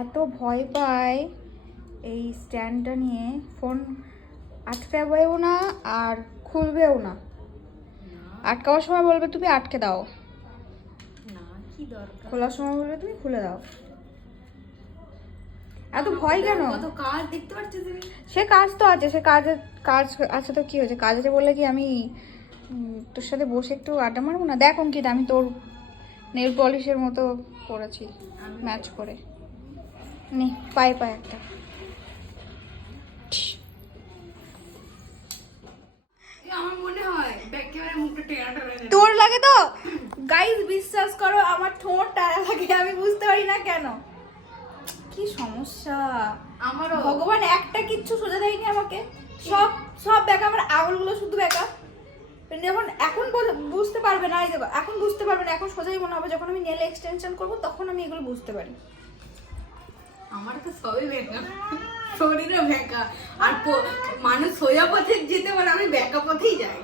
এত ভয় পায় এই স্ট্যান্ডটা নিয়ে, ফোন আটকাবেও না আর খুলবেও না। আটকাবার সময় বলবে তুমি আটকে দাও, খোলার সময় বলবে তুমি খুলে দাও। এত ভয় কেন? কত কাজ দেখতে পাচ্ছিস তুমি। সে কাজ তো আছে, সে কাজ আছে তো কি হয়েছে? কাজ আছে বললে কি আমি তোর সাথে বসে একটু আড্ডা মারবো না? দেখ অঙ্কিত, আমি তোর নেল পলিশের মতো করেছি ম্যাচ করে। নে পায়ে পায়ে একটা। আমার মনে হয় একেবারে মুখটা টেরা টেরা। তোর লাগে তো? গাইস বিশ্বাস করো আমার ঠোঁট টানা লাগে, আমি বুঝতে পারি না কেন। কি সমস্যা আমারও। ভগবান একটা কিচ্ছু সোজা দেয়নি আমাকে, সব সব বেকা। আমার আঙুলগুলো শুধু বেকা। যখন এখন বুঝতে পারবে না, এই দেখো এখন বুঝতে পারবে না, এখন সোজাই মনে হবে। যখন আমি নেল এক্সটেনশন করবো তখন আমি এগুলো বুঝতে পারি। আমার তো সবই বেকা, শরীরও বেকা। আর মানুষ সোজা পথে যেতে পারে, আমি বেকা পথেই যাই।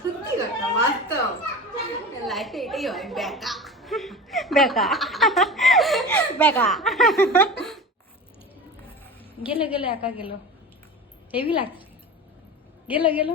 সত্যি কথা, বাস্তব লাইফে এটাই হয়, বেকা বেকা বেকা। গেলে গেলে একা গেল, হেভি লাগছে। গেল গেল।